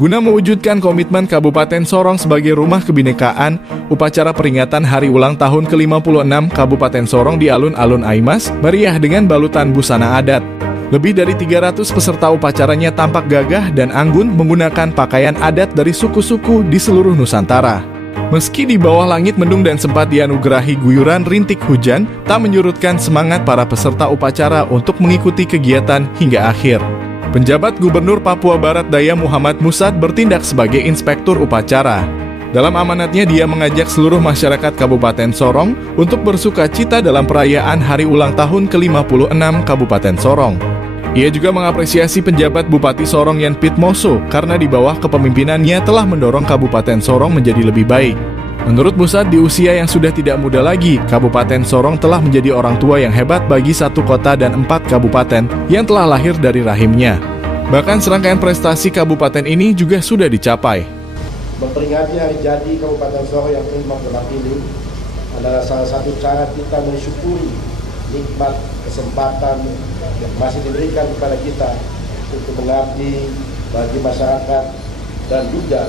Guna mewujudkan komitmen Kabupaten Sorong sebagai rumah kebinekaan, upacara peringatan hari ulang tahun ke-56 Kabupaten Sorong di alun-alun Aimas meriah dengan balutan busana adat. Lebih dari 300 peserta upacaranya tampak gagah dan anggun menggunakan pakaian adat dari suku-suku di seluruh Nusantara. Meski di bawah langit mendung dan sempat dianugerahi guyuran rintik hujan, tak menyurutkan semangat para peserta upacara untuk mengikuti kegiatan hingga akhir. Penjabat Gubernur Papua Barat Daya Muhammad Musad bertindak sebagai inspektur upacara. Dalam amanatnya, dia mengajak seluruh masyarakat Kabupaten Sorong untuk bersukacita dalam perayaan hari ulang tahun ke-56 Kabupaten Sorong. Ia juga mengapresiasi penjabat Bupati Sorong Yan Pitmoso karena di bawah kepemimpinannya telah mendorong Kabupaten Sorong menjadi lebih baik. Menurut Musad, di usia yang sudah tidak muda lagi, Kabupaten Sorong telah menjadi orang tua yang hebat bagi satu kota dan 4 kabupaten yang telah lahir dari rahimnya. Bahkan serangkaian prestasi kabupaten ini juga sudah dicapai. Memperingati hari jadi Kabupaten Sorong yang ke-56 ini adalah salah satu cara kita mensyukuri nikmat kesempatan yang masih diberikan kepada kita untuk mengabdi bagi masyarakat dan juga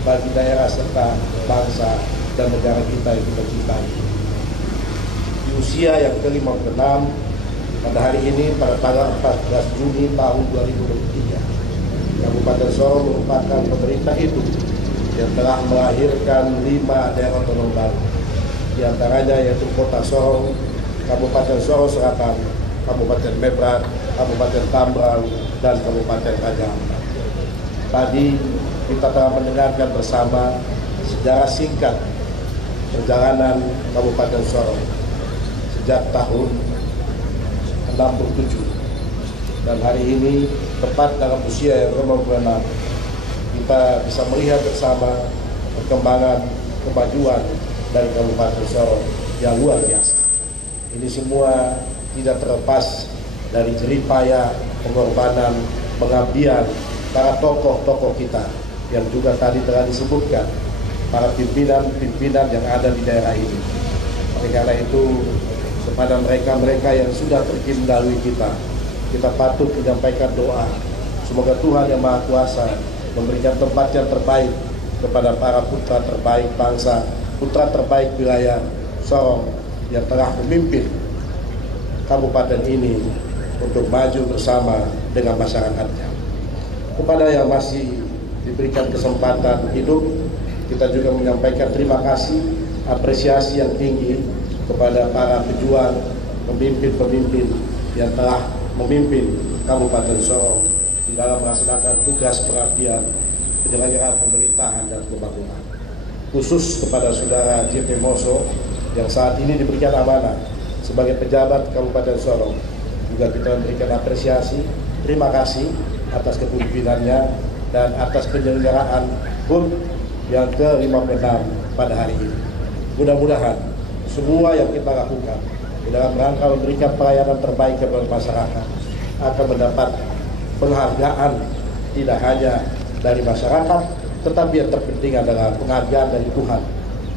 bagi daerah serta bangsa dan negara kita yang kita cintai. Di usia yang ke-56, pada hari ini pada tanggal 14 Juni tahun 2023, Kabupaten Sorong merupakan pemerintah hidup yang telah melahirkan 5 daerah otonom baru. Di antaranya yaitu Kota Sorong, Kabupaten Sorong Selatan, Kabupaten Mebrak, Kabupaten Tambrang, dan Kabupaten Raja Ampat. Tadi kita telah mendengarkan bersama sejarah singkat perjalanan Kabupaten Sorong sejak tahun 67. Dan hari ini tepat dalam usia yang ke-56, kita bisa melihat bersama perkembangan kemajuan dari Kabupaten Sorong yang luar biasa. Ini semua tidak terlepas dari jerih payah, pengorbanan, pengabdian para tokoh-tokoh kita yang juga tadi telah disebutkan, para pimpinan-pimpinan yang ada di daerah ini. Oleh karena itu, kepada mereka-mereka yang sudah pergi mendahului kita patut menyampaikan doa. Semoga Tuhan Yang Maha Kuasa memberikan tempat yang terbaik kepada para putra terbaik bangsa, putra terbaik wilayah Sorong yang telah memimpin kabupaten ini untuk maju bersama dengan masyarakatnya. Kepada yang masih diberikan kesempatan hidup, kita juga menyampaikan terima kasih, apresiasi yang tinggi kepada para pejuang, pemimpin-pemimpin yang telah memimpin Kabupaten Sorong di dalam melaksanakan tugas pengabdian penyelenggaraan pemerintahan dan pembangunan. Khusus kepada saudara JP Moso yang saat ini diberikan amanah sebagai pejabat Kabupaten Sorong, juga kita memberikan apresiasi, terima kasih atas kepemimpinannya dan atas penyelenggaraan HUT yang ke-56 pada hari ini. Mudah-mudahan semua yang kita lakukan dalam rangka memberikan pelayanan terbaik kepada masyarakat akan mendapat penghargaan tidak hanya dari masyarakat, tetapi yang terpenting adalah penghargaan dari Tuhan,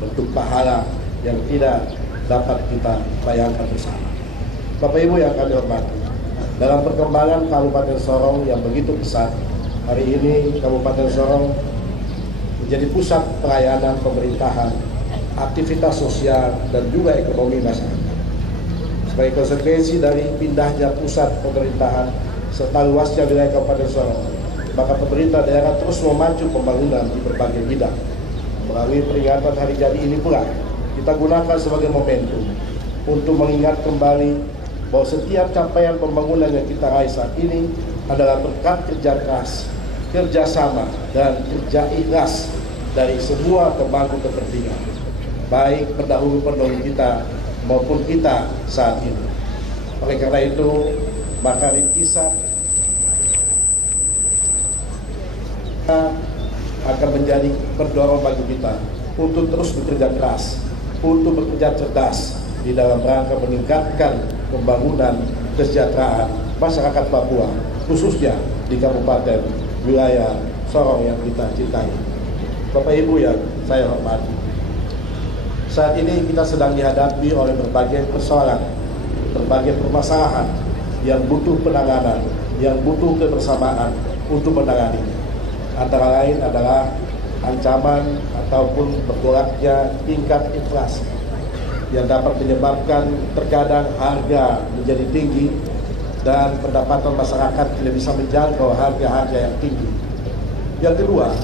bentuk pahala yang tidak dapat kita bayangkan bersama. Bapak Ibu yang kami hormati, dalam perkembangan Kabupaten Sorong yang begitu pesat, hari ini Kabupaten Sorong menjadi pusat pelayanan pemerintahan, aktivitas sosial, dan juga ekonomi masyarakat. Sebagai konsekuensi dari pindahnya pusat pemerintahan serta luasnya wilayah Kabupaten Sorong, maka pemerintah daerah terus memacu pembangunan di berbagai bidang. Melalui peringatan hari jadi ini pula, kita gunakan sebagai momentum untuk mengingat kembali bahwa setiap capaian pembangunan yang kita raih saat ini adalah berkat kerja keras, kerjasama, dan kerja ikhlas dari semua pemangku kepentingan, baik pendahulu-pendahulu kita maupun kita saat ini. Oleh karena itu, maka rintisan akan menjadi pendorong bagi kita untuk terus bekerja keras, untuk bekerja cerdas di dalam rangka meningkatkan pembangunan kesejahteraan masyarakat Papua, khususnya di kabupaten wilayah Sorong yang kita cintai. Bapak Ibu yang saya hormati, saat ini kita sedang dihadapi oleh berbagai persoalan, berbagai permasalahan yang butuh penanganan, yang butuh kebersamaan untuk menanganinya. Antara lain adalah ancaman ataupun bergolaknya tingkat inflasi yang dapat menyebabkan terkadang harga menjadi tinggi dan pendapatan masyarakat tidak bisa menjangkau harga-harga yang tinggi. Yang kedua,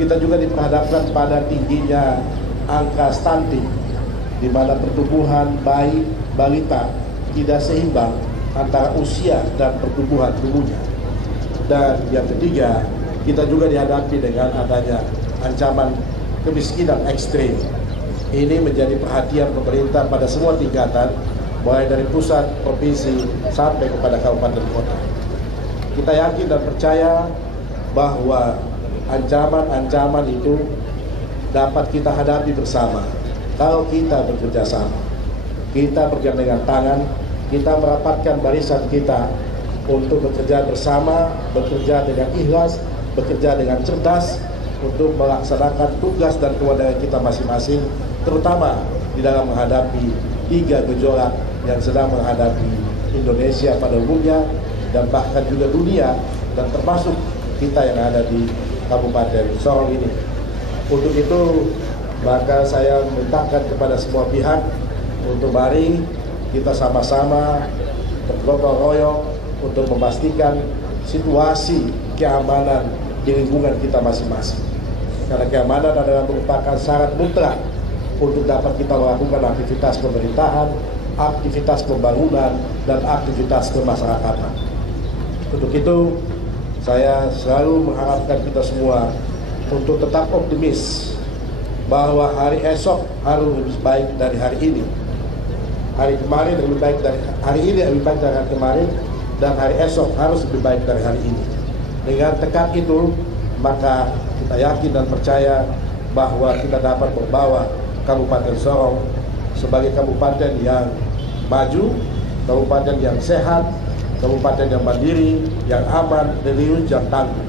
kita juga diperhadapkan pada tingginya angka stunting, di mana pertumbuhan bayi balita tidak seimbang antara usia dan pertumbuhan tubuhnya. Dan yang ketiga, kita juga dihadapi dengan adanya ancaman kemiskinan ekstrim. Ini menjadi perhatian pemerintah pada semua tingkatan, mulai dari pusat, provinsi, sampai kepada kabupaten kota. Kita yakin dan percaya bahwa ancaman-ancaman itu dapat kita hadapi bersama kalau kita bekerja sama. Kita bergandengan tangan, kita merapatkan barisan kita untuk bekerja bersama, bekerja dengan ikhlas, bekerja dengan cerdas untuk melaksanakan tugas dan kewenangan kita masing-masing, terutama di dalam menghadapi 3 gejolak yang sedang menghadapi Indonesia pada umumnya dan bahkan juga dunia, dan termasuk kita yang ada di Kabupaten Sorong ini. Untuk itu, maka saya memintakan kepada semua pihak untuk mari kita sama-sama bergotong royong untuk memastikan situasi keamanan di lingkungan kita masing-masing. Karena keamanan adalah merupakan syarat mutlak untuk dapat kita melakukan aktivitas pemerintahan, aktivitas pembangunan, dan aktivitas kemasyarakatan. Untuk itu, saya selalu mengharapkan kita semua untuk tetap optimis bahwa hari esok harus lebih baik dari hari ini. Hari kemarin lebih baik dari hari ini, lebih baik dari hari kemarin, dan hari esok harus lebih baik dari hari ini. Dengan tekad itu, maka kita yakin dan percaya bahwa kita dapat membawa Kabupaten Sorong sebagai kabupaten yang maju, kabupaten yang sehat, kabupaten yang mandiri, yang aman, religius, yang tangguh,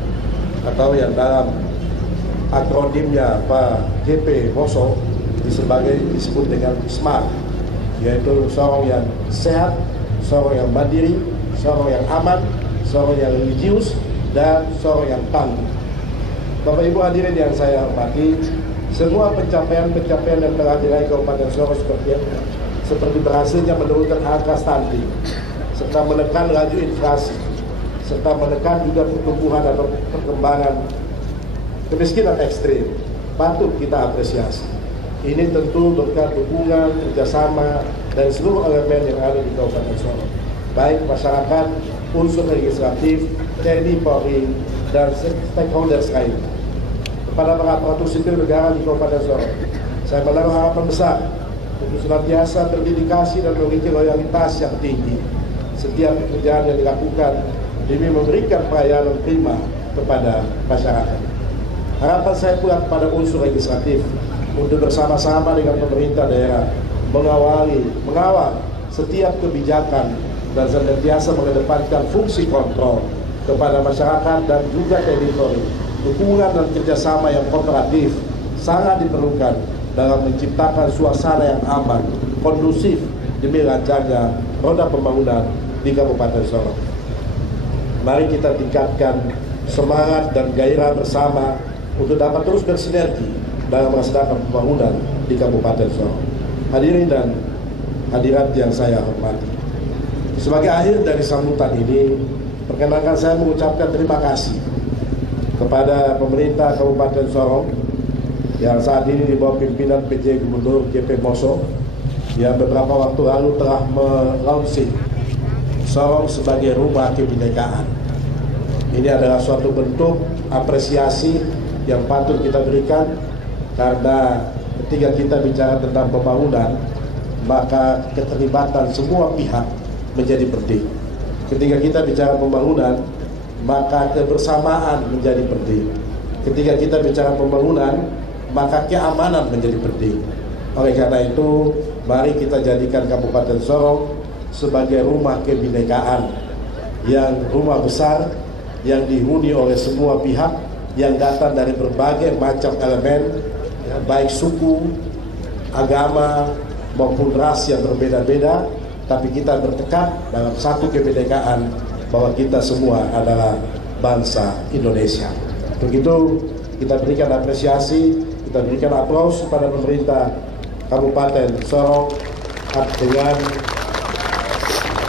atau yang dalam akronimnya Pak GP Moso disebut dengan SMART, yaitu Sorong yang sehat, Sorong yang mandiri, Sorong yang aman, Sorong yang religius, dan Sorong yang tangguh. Bapak Ibu hadirin yang saya hormati, semua pencapaian-pencapaian yang telah diraih Kabupaten Sorong seperti berhasilnya menurunkan angka stunting, serta menekan laju inflasi, serta menekan juga pertumbuhan atau perkembangan kemiskinan ekstrim, patut kita apresiasi. Ini tentu berkat dukungan, kerjasama dari seluruh elemen yang ada di Kabupaten Sorong, baik masyarakat, unsur legislatif, TNI, Polri, dan stakeholders lain. Kepada para aparatur sipil negara di Kabupaten Sorong, saya menaruh harapan besar untuk senantiasa berdedikasi dan memiliki loyalitas yang tinggi setiap pekerjaan yang dilakukan demi memberikan pelayanan prima kepada masyarakat. Harapan saya pula kepada unsur legislatif untuk bersama-sama dengan pemerintah daerah mengawal setiap kebijakan dan senantiasa mengedepankan fungsi kontrol kepada masyarakat dan juga teritori. Dukungan dan kerjasama yang kooperatif sangat diperlukan dalam menciptakan suasana yang aman, kondusif demi lancarnya roda pembangunan di Kabupaten Sorong. Mari kita tingkatkan semangat dan gairah bersama untuk dapat terus bersinergi dalam melaksanakan pembangunan di Kabupaten Sorong. Hadirin dan hadirat yang saya hormati, sebagai akhir dari sambutan ini, perkenankan saya mengucapkan terima kasih kepada pemerintah Kabupaten Sorong yang saat ini di bawah pimpinan PJ Gubernur GP Moso yang beberapa waktu lalu telah melaunching Sorong sebagai rumah kebinekaan. Ini adalah suatu bentuk apresiasi yang patut kita berikan, karena ketika kita bicara tentang pembangunan, maka keterlibatan semua pihak menjadi penting. Ketika kita bicara pembangunan, maka kebersamaan menjadi penting. Ketika kita bicara pembangunan, maka keamanan menjadi penting. Oleh karena itu, mari kita jadikan Kabupaten Sorong sebagai rumah kebinekaan, yang rumah besar, yang dihuni oleh semua pihak, yang datang dari berbagai macam elemen, ya, baik suku, agama, maupun ras yang berbeda-beda, tapi kita bertekad dalam satu kebinekaan bahwa kita semua adalah bangsa Indonesia. Begitu kita berikan apresiasi, kita berikan aplaus kepada pemerintah Kabupaten Sorong dengan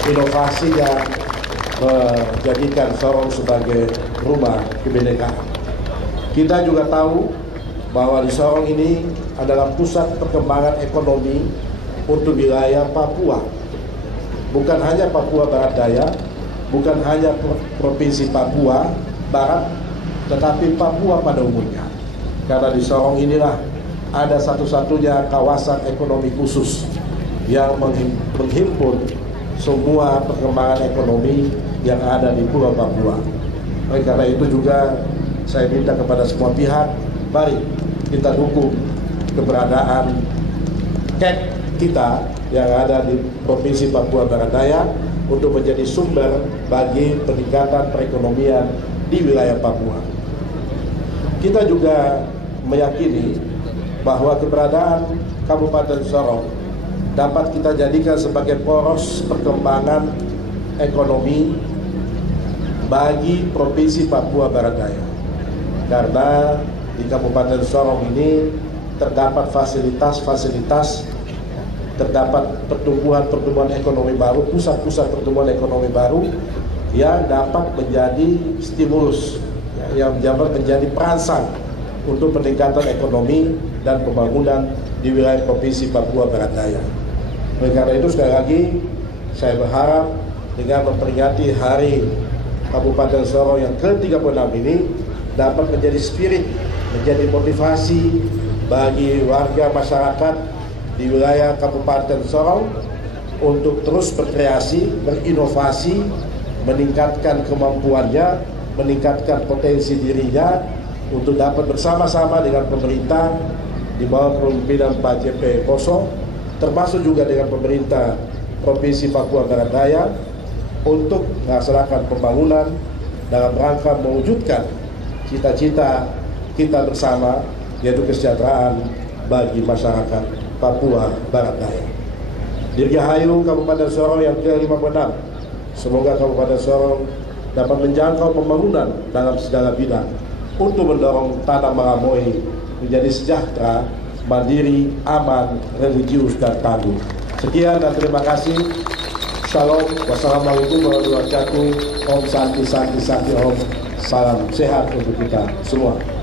inovasi yang menjadikan Sorong sebagai rumah kebinekaan. Kita juga tahu bahwa di Sorong ini adalah pusat perkembangan ekonomi untuk wilayah Papua. Bukan hanya Papua Barat Daya, bukan hanya Provinsi Papua Barat, tetapi Papua pada umumnya. Karena di Sorong inilah ada satu-satunya kawasan ekonomi khusus yang menghimpun semua perkembangan ekonomi yang ada di Pulau Papua. Oleh karena itu juga saya minta kepada semua pihak, mari kita dukung keberadaan KEK kita yang ada di Provinsi Papua Barat Daya untuk menjadi sumber bagi peningkatan perekonomian di wilayah Papua. Kita juga meyakini bahwa keberadaan Kabupaten Sorong dapat kita jadikan sebagai poros perkembangan ekonomi bagi Provinsi Papua Barat Daya. Karena di Kabupaten Sorong ini terdapat fasilitas-fasilitas, terdapat pertumbuhan ekonomi baru, pusat-pusat pertumbuhan ekonomi baru yang dapat menjadi stimulus, yang dapat menjadi perangsang untuk peningkatan ekonomi dan pembangunan di wilayah Provinsi Papua Barat Daya. Oleh karena itu sekali lagi saya berharap dengan memperingati Hari Kabupaten Sorong yang ke-36 ini dapat menjadi spirit, menjadi motivasi bagi warga masyarakat di wilayah Kabupaten Sorong untuk terus berkreasi, berinovasi, meningkatkan kemampuannya, meningkatkan potensi dirinya untuk dapat bersama-sama dengan pemerintah di bawah kepemimpinan Pak JP Poso, termasuk juga dengan pemerintah Provinsi Papua Barat Daya untuk melaksanakan pembangunan dalam rangka mewujudkan cita-cita kita bersama, yaitu kesejahteraan bagi masyarakat Papua Barat Daya. Dirgahayu Kabupaten Sorong yang ke-56. Semoga Kabupaten Sorong dapat menjangkau pembangunan dalam segala bidang untuk mendorong tanah Maramoy menjadi sejahtera, mandiri, aman, religius, dan tangguh. Sekian dan terima kasih. Shalom. Wassalamualaikum warahmatullahi wabarakatuh. Om Santi Santi Santi Om. Salam sehat untuk kita semua.